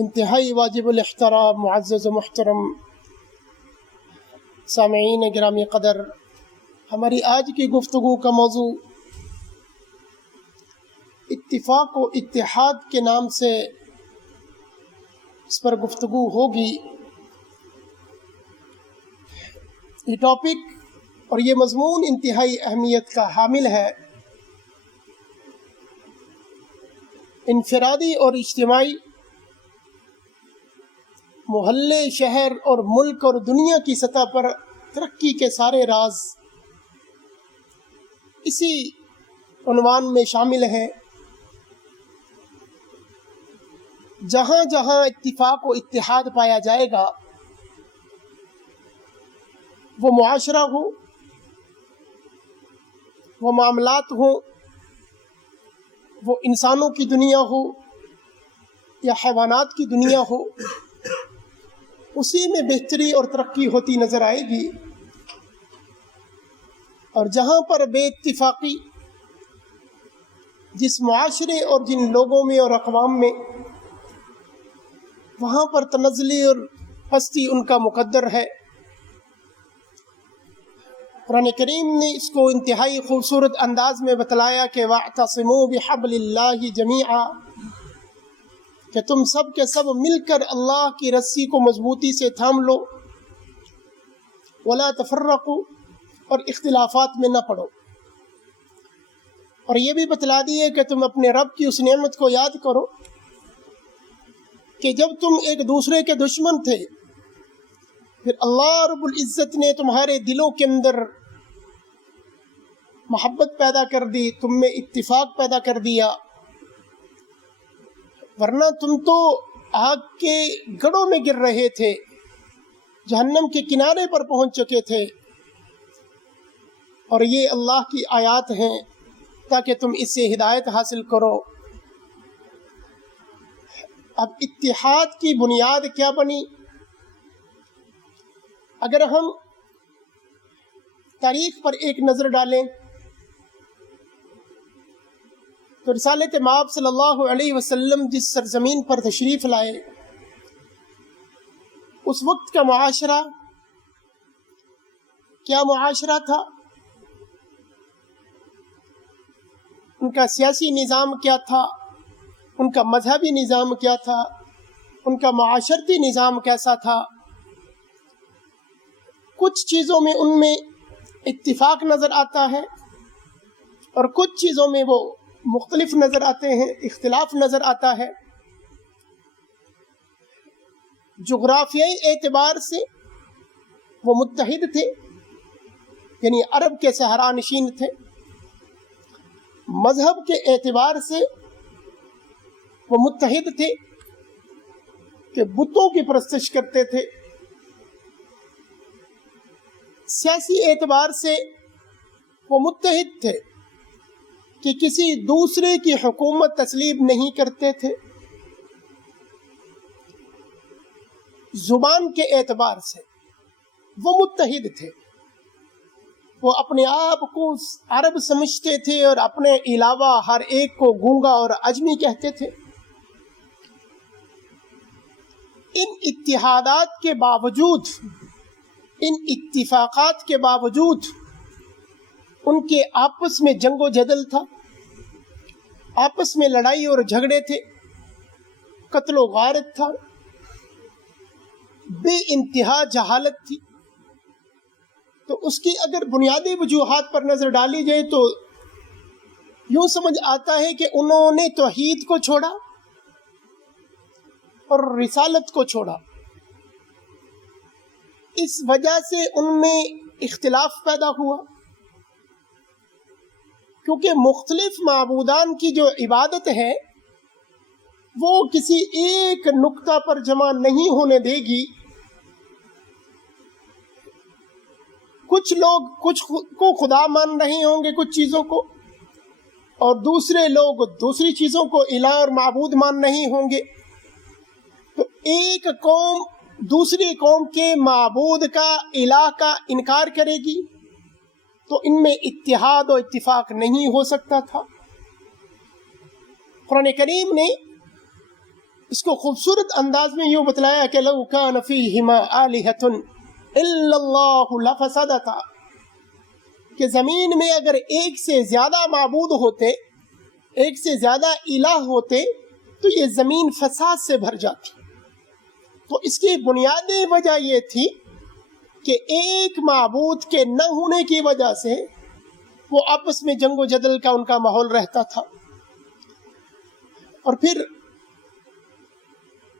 انتہائی واجب الاحترام معزز و محترم سامعین گرامی قدر، ہماری آج کی گفتگو کا موضوع اتفاق و اتحاد کے نام سے اس پر گفتگو ہوگی۔ یہ ٹاپک اور یہ مضمون انتہائی اہمیت کا حامل ہے۔ انفرادی اور اجتماعی، محلے، شہر اور ملک اور دنیا کی سطح پر ترقی کے سارے راز اسی عنوان میں شامل ہیں۔ جہاں جہاں اتفاق و اتحاد پایا جائے گا، وہ معاشرہ ہو، وہ معاملات ہوں، وہ انسانوں کی دنیا ہو یا حیوانات کی دنیا ہو، اسی میں بہتری اور ترقی ہوتی نظر آئے گی۔ اور جہاں پر بے اتفاقی جس معاشرے اور جن لوگوں میں اور اقوام میں، وہاں پر تنزلی اور پستی ان کا مقدر ہے۔ قرآن کریم نے اس کو انتہائی خوبصورت انداز میں بتلایا کہ وَاعْتَصِمُوا بِحَبْلِ اللَّهِ جَمِيعًا، کہ تم سب کے سب مل کر اللہ کی رسی کو مضبوطی سے تھام لو، وَلَا تَفَرَّقُوا، اور اختلافات میں نہ پڑو۔ اور یہ بھی بتلا دیے کہ تم اپنے رب کی اس نعمت کو یاد کرو کہ جب تم ایک دوسرے کے دشمن تھے، پھر اللہ رب العزت نے تمہارے دلوں کے اندر محبت پیدا کر دی، تم میں اتفاق پیدا کر دیا، ورنہ تم تو آگ کے گڑھوں میں گر رہے تھے، جہنم کے کنارے پر پہنچ چکے تھے۔ اور یہ اللہ کی آیات ہیں تاکہ تم اس سے ہدایت حاصل کرو۔ اب اتحاد کی بنیاد کیا بنی؟ اگر ہم تاریخ پر ایک نظر ڈالیں تو رسالت مآب صلی اللہ علیہ وسلم جس سرزمین پر تشریف لائے، اس وقت کا معاشرہ کیا معاشرہ تھا؟ ان کا سیاسی نظام کیا تھا؟ ان کا مذہبی نظام کیا تھا؟ ان کا معاشرتی نظام کیسا تھا؟ کچھ چیزوں میں ان میں اتفاق نظر آتا ہے اور کچھ چیزوں میں وہ مختلف نظر آتے ہیں، اختلاف نظر آتا ہے۔ جغرافیائی اعتبار سے وہ متحد تھے، یعنی عرب کے صحرا نشین تھے۔ مذہب کے اعتبار سے وہ متحد تھے کہ بتوں کی پرستش کرتے تھے۔ سیاسی اعتبار سے وہ متحد تھے کہ کسی دوسرے کی حکومت تسلیم نہیں کرتے تھے۔ زبان کے اعتبار سے وہ متحد تھے، وہ اپنے آپ کو عرب سمجھتے تھے اور اپنے علاوہ ہر ایک کو گونگا اور عجمی کہتے تھے۔ ان اتحادات کے باوجود، ان اتفاقات کے باوجود ان کے آپس میں جنگ و جدل تھا، آپس میں لڑائی اور جھگڑے تھے، قتل و غارت تھا، بے انتہا جہالت تھی۔ تو اس کی اگر بنیادی وجوہات پر نظر ڈالی جائے تو یوں سمجھ آتا ہے کہ انہوں نے توحید کو چھوڑا اور رسالت کو چھوڑا۔ اس وجہ سے ان میں اختلاف پیدا ہوا، کیونکہ مختلف معبودان کی جو عبادت ہے وہ کسی ایک نقطہ پر جمع نہیں ہونے دے گی۔ کچھ لوگ کچھ کو خدا مان رہے ہوں گے، کچھ چیزوں کو، اور دوسرے لوگ دوسری چیزوں کو الہ اور معبود مان رہے ہوں گے۔ تو ایک قوم دوسری قوم کے معبود کا، الہ کا انکار کرے گی تو ان میں اتحاد و اتفاق نہیں ہو سکتا تھا۔ قرآن کریم نے اس کو خوبصورت انداز میں یوں بتلایا کہ لو کان فیہما آلہۃ الا اللہ لفسدتا، کہ زمین میں اگر ایک سے زیادہ معبود ہوتے، ایک سے زیادہ الہ ہوتے تو یہ زمین فساد سے بھر جاتی۔ تو اس کی بنیادی وجہ یہ تھی کہ ایک معبود کے نہ ہونے کی وجہ سے وہ آپس میں جنگ و جدل کا ان کا ماحول رہتا تھا۔ اور پھر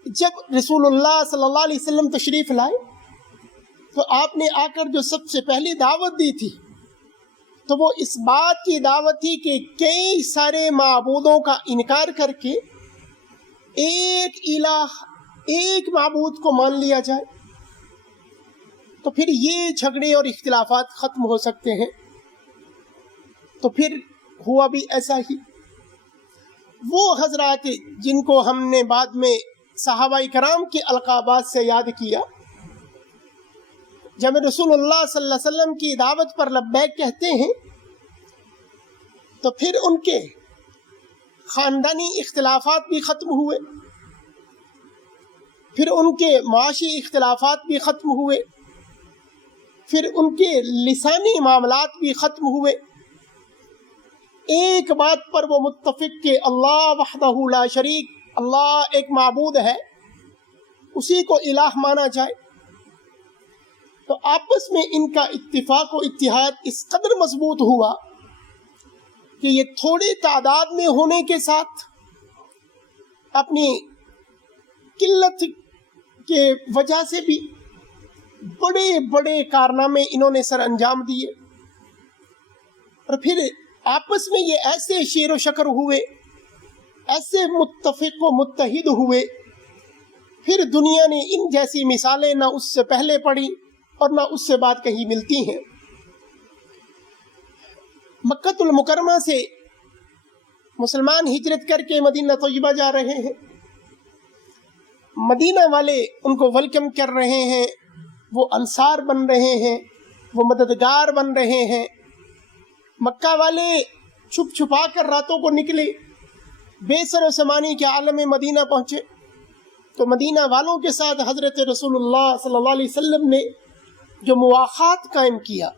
جب رسول اللہ صلی اللہ علیہ وسلم تشریف لائے تو آپ نے آ کر جو سب سے پہلی دعوت دی تھی تو وہ اس بات کی دعوت تھی کہ کئی سارے معبودوں کا انکار کر کے ایک الہ، ایک معبود کو مان لیا جائے، تو پھر یہ جھگڑے اور اختلافات ختم ہو سکتے ہیں۔ تو پھر ہوا بھی ایسا ہی۔ وہ حضرات جن کو ہم نے بعد میں صحابہ کرام کے القابات سے یاد کیا، جب رسول اللہ صلی اللہ علیہ وسلم کی دعوت پر لبیک کہتے ہیں تو پھر ان کے خاندانی اختلافات بھی ختم ہوئے، پھر ان کے معاشی اختلافات بھی ختم ہوئے، پھر ان کے لسانی معاملات بھی ختم ہوئے۔ ایک بات پر وہ متفق کہ اللہ وحدہ لا شریک، اللہ ایک معبود ہے، اسی کو الہ مانا جائے۔ تو آپس میں ان کا اتفاق و اتحاد اس قدر مضبوط ہوا کہ یہ تھوڑی تعداد میں ہونے کے ساتھ اپنی قلت کے وجہ سے بھی بڑے بڑے کارنامے انہوں نے سر انجام دیے، اور پھر آپس میں یہ ایسے شیر و شکر ہوئے، ایسے متفق و متحد ہوئے، پھر دنیا نے ان جیسی مثالیں نہ اس سے پہلے پڑھی اور نہ اس سے بعد کہیں ملتی ہیں۔ مکہ المکرمہ سے مسلمان ہجرت کر کے مدینہ طیبہ جا رہے ہیں، مدینہ والے ان کو ویلکم کر رہے ہیں، وہ انصار بن رہے ہیں، وہ مددگار بن رہے ہیں۔ مکہ والے چھپ چھپا کر راتوں کو نکلے، بے سر و سامانی کے عالم مدینہ پہنچے، تو مدینہ والوں کے ساتھ حضرت رسول اللہ صلی اللہ علیہ وسلم نے جو مواخات قائم کیا،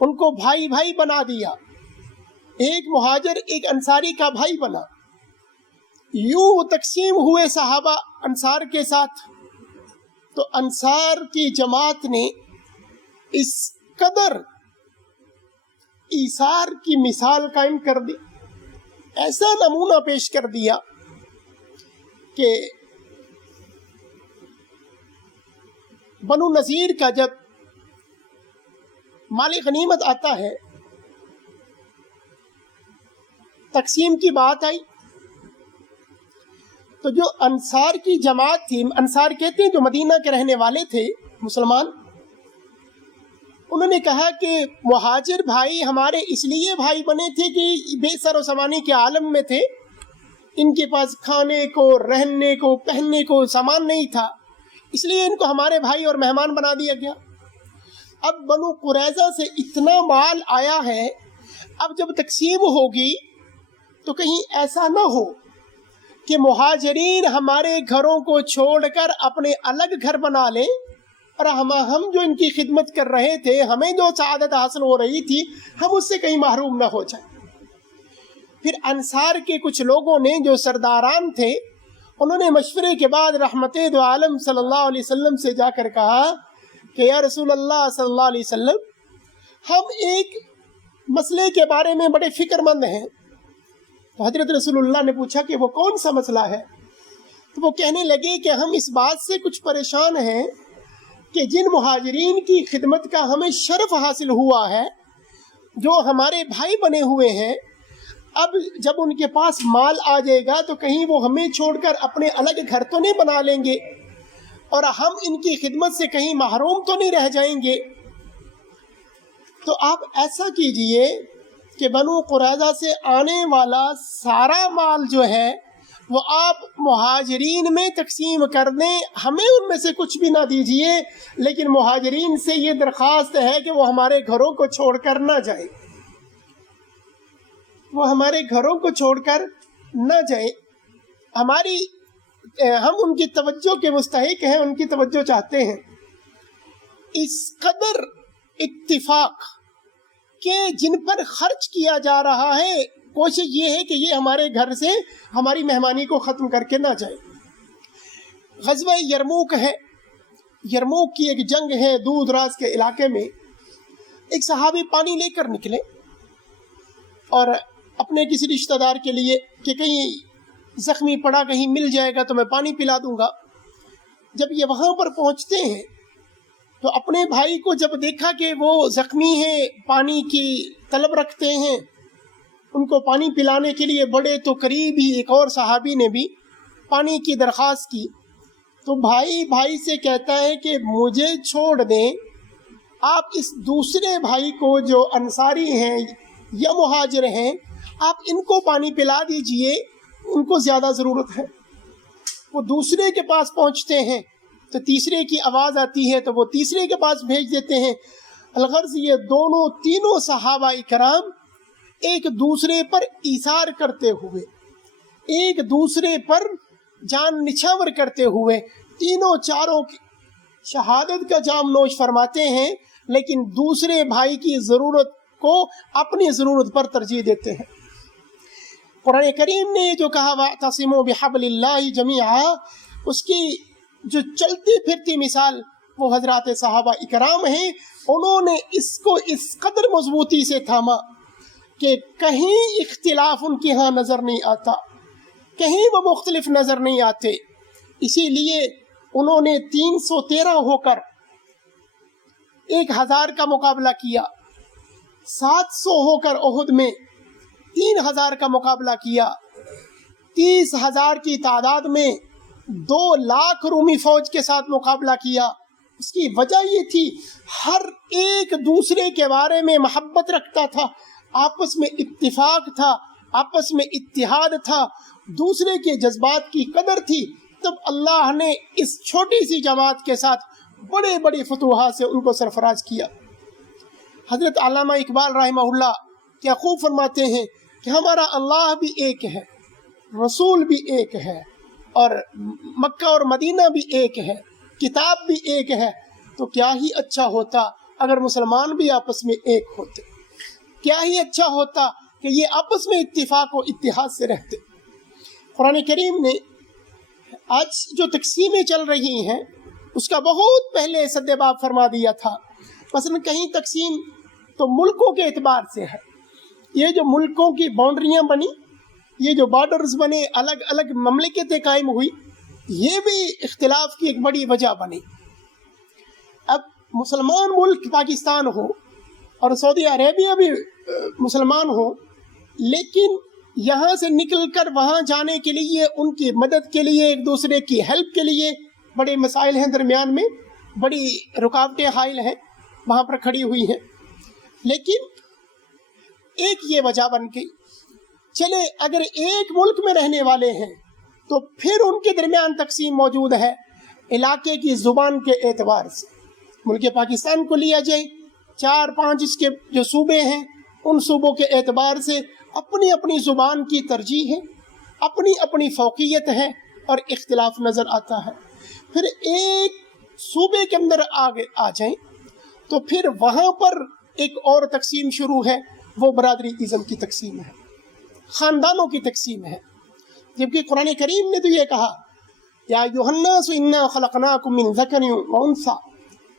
ان کو بھائی بھائی بنا دیا، ایک مہاجر ایک انصاری کا بھائی بنا، یوں تقسیم ہوئے صحابہ انصار کے ساتھ۔ تو انصار کی جماعت نے اس قدر ایثار کی مثال قائم کر دی، ایسا نمونہ پیش کر دیا کہ بنو نذیر کا جب مال غنیمت آتا ہے، تقسیم کی بات آئی، تو جو انصار کی جماعت تھی، انصار کہتے ہیں جو مدینہ کے رہنے والے تھے مسلمان، انہوں نے کہا کہ مہاجر بھائی ہمارے اس لیے بھائی بنے تھے کہ بے سر و سامانی کے عالم میں تھے، ان کے پاس کھانے کو، رہنے کو، پہننے کو سامان نہیں تھا، اس لیے ان کو ہمارے بھائی اور مہمان بنا دیا گیا۔ اب بنو قریظہ سے اتنا مال آیا ہے، اب جب تقسیم ہوگی تو کہیں ایسا نہ ہو کہ مہاجرین ہمارے گھروں کو چھوڑ کر اپنے الگ گھر بنا لیں، اور ہم جو ان کی خدمت کر رہے تھے، ہمیں جو سعادت حاصل ہو رہی تھی، ہم اس سے کہیں محروم نہ ہو جائیں۔ پھر انصار کے کچھ لوگوں نے جو سرداران تھے، انہوں نے مشورے کے بعد رحمت دو عالم صلی اللہ علیہ وسلم سے جا کر کہا کہ یا رسول اللہ صلی اللہ علیہ وسلم، ہم ایک مسئلے کے بارے میں بڑے فکر مند ہیں۔ تو حضرت رسول اللہ نے پوچھا کہ وہ کون سا مسئلہ ہے؟ تو وہ کہنے لگے کہ ہم اس بات سے کچھ پریشان ہیں کہ جن مہاجرین کی خدمت کا ہمیں شرف حاصل ہوا ہے، جو ہمارے بھائی بنے ہوئے ہیں، اب جب ان کے پاس مال آ جائے گا تو کہیں وہ ہمیں چھوڑ کر اپنے الگ گھر تو نہیں بنا لیں گے، اور ہم ان کی خدمت سے کہیں محروم تو نہیں رہ جائیں گے۔ تو آپ ایسا کیجئے کہ بنو قریظہ سے آنے والا سارا مال جو ہے وہ آپ مہاجرین میں تقسیم کر دیں، ہمیں ان میں سے کچھ بھی نہ دیجئے، لیکن مہاجرین سے یہ درخواست ہے کہ وہ ہمارے گھروں کو چھوڑ کر نہ جائے، وہ ہمارے گھروں کو چھوڑ کر نہ جائے۔ ہماری ہم ان کی توجہ کے مستحق ہیں، ان کی توجہ چاہتے ہیں۔ اس قدر اتفاق کہ جن پر خرچ کیا جا رہا ہے، کوشش یہ ہے کہ یہ ہمارے گھر سے ہماری مہمانی کو ختم کر کے نہ جائے۔ غزوہ یرموک ہے، یرموک کی ایک جنگ ہے دور دراز کے علاقے میں۔ ایک صحابی پانی لے کر نکلے اور اپنے کسی رشتہ دار کے لیے کہ کہیں زخمی پڑا، کہیں مل جائے گا تو میں پانی پلا دوں گا۔ جب یہ وہاں پر پہنچتے ہیں تو اپنے بھائی کو جب دیکھا کہ وہ زخمی ہیں، پانی کی طلب رکھتے ہیں، ان کو پانی پلانے کے لیے بڑے تو قریب ہی ایک اور صحابی نے بھی پانی کی درخواست کی، تو بھائی سے کہتا ہے کہ مجھے چھوڑ دیں، آپ اس دوسرے بھائی کو جو انصاری ہیں یا مہاجر ہیں، آپ ان کو پانی پلا دیجئے، ان کو زیادہ ضرورت ہے۔ وہ دوسرے کے پاس پہنچتے ہیں تو تیسرے کی آواز آتی ہے تو وہ تیسرے کے پاس بھیج دیتے ہیں۔ الغرض یہ تینوں صحابہ کرام ایک دوسرے پر ایثار کرتے ہوئے، ایک دوسرے پر جان نچھاور کرتے ہوئے، تینوں چاروں کی شہادت کا جام نوش فرماتے ہیں، لیکن دوسرے بھائی کی ضرورت کو اپنی ضرورت پر ترجیح دیتے ہیں۔ قرآن کریم نے جو کہا وَاعْتَصِمُوا بِحَبْلِ اللَّهِ جَمِيعًا، اس کی جو چلتی پھرتی مثال وہ حضرات صحابہ اکرام ہیں۔ انہوں نے اس کو اس قدر مضبوطی سے تھاما کہ کہیں اختلاف ان کے ہاں نظر نہیں آتا، کہیں وہ مختلف نظر نہیں آتے۔ اسی لیے انہوں نے 313 ہو کر 1000 کا مقابلہ کیا، 700 ہو کر احد میں 3000 کا مقابلہ کیا، 30,000 کی تعداد میں 2 لاکھ رومی فوج کے ساتھ مقابلہ کیا۔ اس کی وجہ یہ تھی ہر ایک دوسرے کے بارے میں محبت رکھتا تھا، آپس میں اتفاق تھا، آپس میں اتحاد تھا، دوسرے کے جذبات کی قدر تھی۔ تب اللہ نے اس چھوٹی سی جماعت کے ساتھ بڑے بڑی فتوحات سے ان کو سرفراز کیا۔ حضرت علامہ اقبال رحمہ اللہ کیا خوب فرماتے ہیں کہ ہمارا اللہ بھی ایک ہے، رسول بھی ایک ہے، اور مکہ اور مدینہ بھی ایک ہے، کتاب بھی ایک ہے، تو کیا ہی اچھا ہوتا اگر مسلمان بھی آپس میں ایک ہوتے، کیا ہی اچھا ہوتا کہ یہ آپس میں اتفاق و اتحاد سے رہتے۔ قرآن کریم نے آج جو تقسیمیں چل رہی ہیں اس کا بہت پہلے سد باب فرما دیا تھا۔ مثلا کہیں تقسیم تو ملکوں کے اعتبار سے ہے، یہ جو ملکوں کی باؤنڈریاں بنی، یہ جو بارڈرز بنے، الگ الگ مملکتیں قائم ہوئی، یہ بھی اختلاف کی ایک بڑی وجہ بنی۔ اب مسلمان ملک پاکستان ہو اور سعودی عربیہ بھی مسلمان ہو، لیکن یہاں سے نکل کر وہاں جانے کے لیے، ان کی مدد کے لیے، ایک دوسرے کی ہیلپ کے لیے بڑے مسائل ہیں، درمیان میں بڑی رکاوٹیں حائل ہیں، وہاں پر کھڑی ہوئی ہیں۔ لیکن ایک یہ وجہ بن گئی، چلے اگر ایک ملک میں رہنے والے ہیں تو پھر ان کے درمیان تقسیم موجود ہے علاقے کی زبان کے اعتبار سے۔ ملک پاکستان کو لیا جائے، 4-5 اس کے جو صوبے ہیں، ان صوبوں کے اعتبار سے اپنی اپنی زبان کی ترجیح ہے، اپنی اپنی فوقیت ہے اور اختلاف نظر آتا ہے۔ پھر ایک صوبے کے اندر آگے آ جائیں تو پھر وہاں پر ایک اور تقسیم شروع ہے، وہ برادری ازم کی تقسیم ہے، خاندانوں کی تقسیم ہے۔ جبکہ قرآن کریم نے تو یہ کہا یا ایھا الناس انا خلقناکم من ذکر وانثی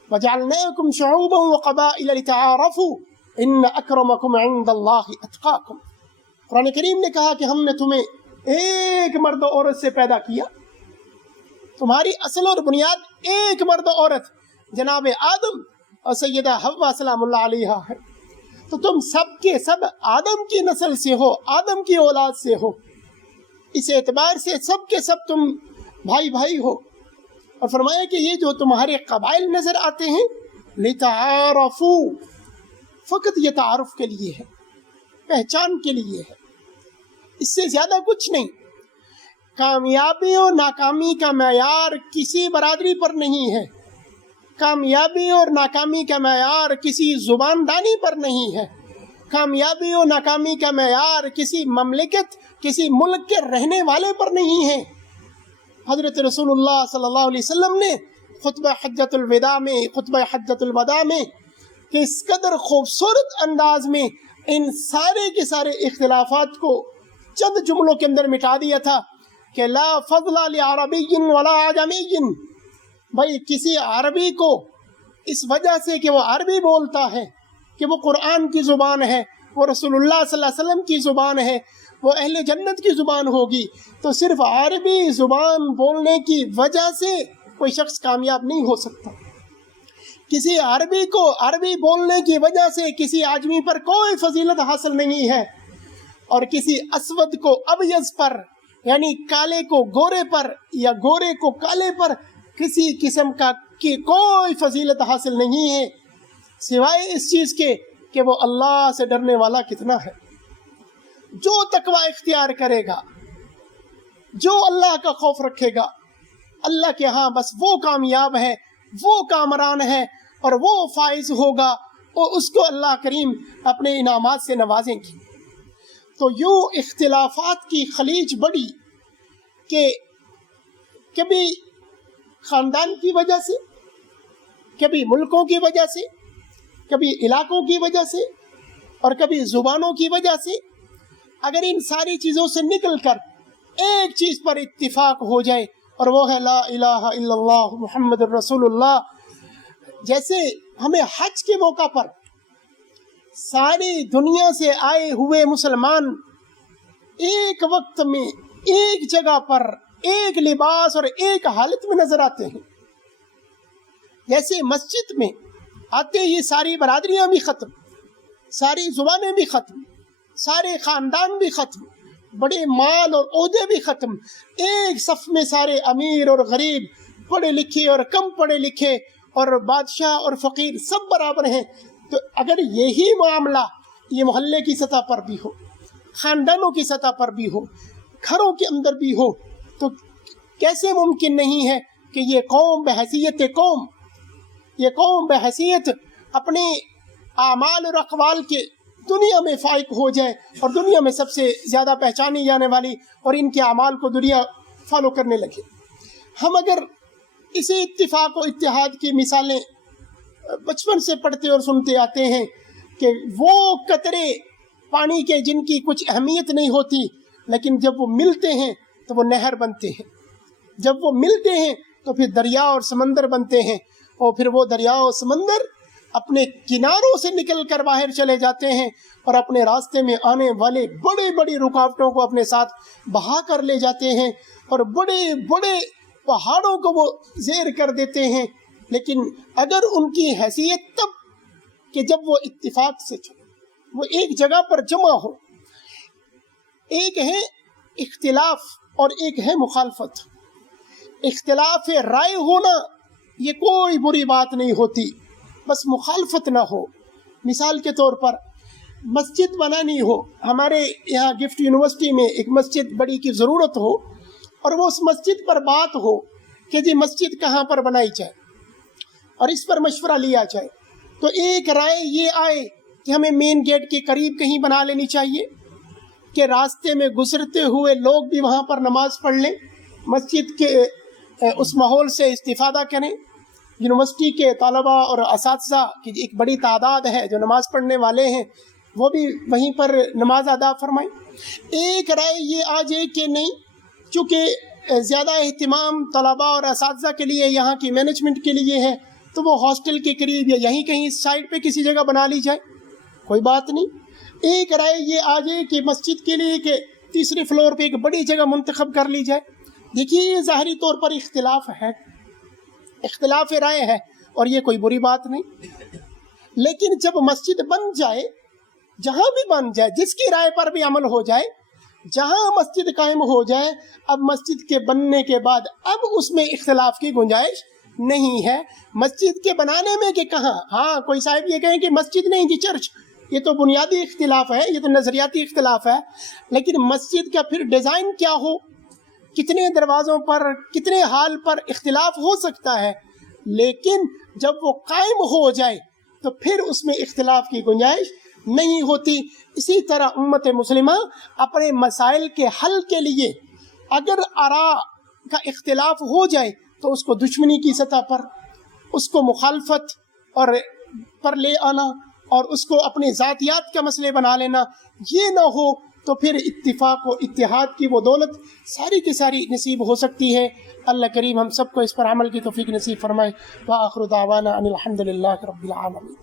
وجعلناکم شعوبا وقبائل لتعارفوا ان اکرمکم عند اللہ اتقاکم۔ قرآن کریم نے کہا کہ ہم نے تمہیں ایک مرد و عورت سے پیدا کیا، تمہاری اصل اور بنیاد ایک مرد و عورت جناب آدم اور سیدہ حوا سلام اللہ علیہا ہے، تو تم سب کے سب آدم کی نسل سے ہو، آدم کی اولاد سے ہو، اس اعتبار سے سب کے سب تم بھائی بھائی ہو۔ اور فرمایا کہ یہ جو تمہارے قبائل نظر آتے ہیں لتعارفوا، فقط یہ تعارف کے لیے ہے، پہچان کے لیے ہے، اس سے زیادہ کچھ نہیں۔ کامیابی اور ناکامی کا معیار کسی برادری پر نہیں ہے، کامیابی اور ناکامی کا معیار کسی زباندانی پر نہیں ہے، کامیابی اور ناکامی کا معیار کسی مملکت، کسی ملک کے رہنے والے پر نہیں ہے۔ حضرت رسول اللہ صلی اللہ علیہ وسلم نے خطبہ حجۃ الوداع میں کہ اس قدر خوبصورت انداز میں ان سارے کے سارے اختلافات کو چند جملوں کے اندر مٹا دیا تھا کہ لا فضل لعربی ولا عجمی، بھائی کسی عربی کو اس وجہ سے کہ وہ عربی بولتا ہے، کہ وہ قرآن کی زبان ہے، وہ رسول اللہ صلی اللہ علیہ وسلم کی زبان ہے، وہ اہل جنت کی زبان ہوگی، تو صرف عربی زبان بولنے کی وجہ سے کوئی شخص کامیاب نہیں ہو سکتا۔ کسی عربی کو عربی بولنے کی وجہ سے کسی عجمی پر کوئی فضیلت حاصل نہیں ہے، اور کسی اسود کو ابیض پر یعنی کالے کو گورے پر یا گورے کو کالے پر کسی قسم کا کی کوئی فضیلت حاصل نہیں ہے، سوائے اس چیز کے کہ وہ اللہ سے ڈرنے والا کتنا ہے۔ جو تقوی اختیار کرے گا، جو اللہ کا خوف رکھے گا، اللہ کے ہاں بس وہ کامیاب ہے، وہ کامران ہے، اور وہ فائز ہوگا، اور اس کو اللہ کریم اپنے انعامات سے نوازیں گے۔ تو یوں اختلافات کی خلیج بڑی کہ کبھی خاندان کی وجہ سے، کبھی ملکوں کی وجہ سے، کبھی علاقوں کی وجہ سے، اور کبھی زبانوں کی وجہ سے، اگر ان ساری چیزوں سے نکل کر ایک چیز پر اتفاق ہو جائے، اور وہ ہے لا الہ الا اللہ محمد الرسول اللہ۔ جیسے ہمیں حج کے موقع پر ساری دنیا سے آئے ہوئے مسلمان ایک وقت میں ایک جگہ پر ایک لباس اور ایک حالت میں نظر آتے ہیں، جیسے مسجد میں آتے ہی ساری برادریاں بھی ختم، ساری زبانیں بھی ختم، سارے خاندان بھی ختم، بڑے مال اور عہدے بھی ختم، ایک صف میں سارے امیر اور غریب، پڑھے لکھے اور کم پڑھے لکھے، اور بادشاہ اور فقیر سب برابر ہیں۔ تو اگر یہی معاملہ یہ محلے کی سطح پر بھی ہو، خاندانوں کی سطح پر بھی ہو، گھروں کے اندر بھی ہو، تو کیسے ممکن نہیں ہے کہ یہ قوم بحیثیت اپنے اعمال اور اقوال کے دنیا میں فائق ہو جائے، اور دنیا میں سب سے زیادہ پہچانی جانے والی، اور ان کے اعمال کو دنیا فالو کرنے لگے۔ ہم اگر اسی اتفاق و اتحاد کی مثالیں بچپن سے پڑھتے اور سنتے آتے ہیں کہ وہ قطرے پانی کے جن کی کچھ اہمیت نہیں ہوتی، لیکن جب وہ ملتے ہیں تو وہ نہر بنتے ہیں، جب وہ ملتے ہیں تو پھر دریا اور سمندر بنتے ہیں، اور پھر وہ دریا اور سمندر اپنے کناروں سے نکل کر باہر چلے جاتے ہیں، اور اپنے راستے میں آنے والے بڑے بڑی رکاوٹوں کو اپنے ساتھ بہا کر لے جاتے ہیں، اور بڑے بڑے پہاڑوں کو وہ زیر کر دیتے ہیں۔ لیکن اگر ان کی حیثیت تب کہ جب وہ اتفاق سے چلے، وہ ایک جگہ پر جمع ہو۔ ایک ہے اختلاف اور ایک ہے مخالفت۔ اختلاف رائے ہونا یہ کوئی بری بات نہیں ہوتی، بس مخالفت نہ ہو۔ مثال کے طور پر مسجد بنانی ہو، ہمارے یہاں گفٹ یونیورسٹی میں ایک مسجد بڑی کی ضرورت ہو، اور وہ اس مسجد پر بات ہو کہ جی مسجد کہاں پر بنائی جائے، اور اس پر مشورہ لیا جائے، تو ایک رائے یہ آئے کہ ہمیں مین گیٹ کے قریب کہیں بنا لینی چاہیے کہ راستے میں گزرتے ہوئے لوگ بھی وہاں پر نماز پڑھ لیں، مسجد کے اس ماحول سے استفادہ کریں۔ یونیورسٹی کے طلبہ اور اساتذہ کی ایک بڑی تعداد ہے جو نماز پڑھنے والے ہیں، وہ بھی وہیں پر نماز ادا فرمائیں۔ ایک رائے یہ آ جائے کہ نہیں، چونکہ زیادہ اہتمام طلبہ اور اساتذہ کے لیے یہاں کی مینجمنٹ کے لیے ہے، تو وہ ہاسٹل کے قریب یا یہیں کہیں اس سائڈ پہ کسی جگہ بنا لی جائے، کوئی بات نہیں۔ ایک رائے یہ آ جائے کہ مسجد کے لیے کہ تیسرے فلور پہ ایک بڑی جگہ منتخب کر لی جائے۔ دیکھیے یہ ظاہری طور پر اختلاف ہے، اختلاف رائے ہے، اور یہ کوئی بری بات نہیں۔ لیکن جب مسجد بن جائے، جہاں بھی بن جائے، جس کی رائے پر بھی عمل ہو جائے، جہاں مسجد قائم ہو جائے، اب مسجد کے بننے کے بعد اب اس میں اختلاف کی گنجائش نہیں ہے۔ مسجد کے بنانے میں کہ کہاں، ہاں کوئی صاحب یہ کہیں کہ مسجد نہیں جی چرچ، یہ تو بنیادی اختلاف ہے، یہ تو نظریاتی اختلاف ہے، لیکن مسجد کا پھر ڈیزائن کیا ہو، کتنے دروازوں پر، کتنے ہال پر اختلاف ہو سکتا ہے، لیکن جب وہ قائم ہو جائے تو پھر اس میں اختلاف کی گنجائش نہیں ہوتی۔ اسی طرح امت مسلمہ اپنے مسائل کے حل کے لیے اگر آراء کا اختلاف ہو جائے تو اس کو دشمنی کی سطح پر، اس کو مخالفت اور پر لے آنا اور اس کو اپنے ذاتیات کا مسئلے بنا لینا، یہ نہ ہو تو پھر اتفاق و اتحاد کی وہ دولت ساری کی ساری نصیب ہو سکتی ہے۔ اللہ کریم ہم سب کو اس پر عمل کی توفیق نصیب فرمائے۔ وآخر دعوانا ان الحمد للہ رب العالمین۔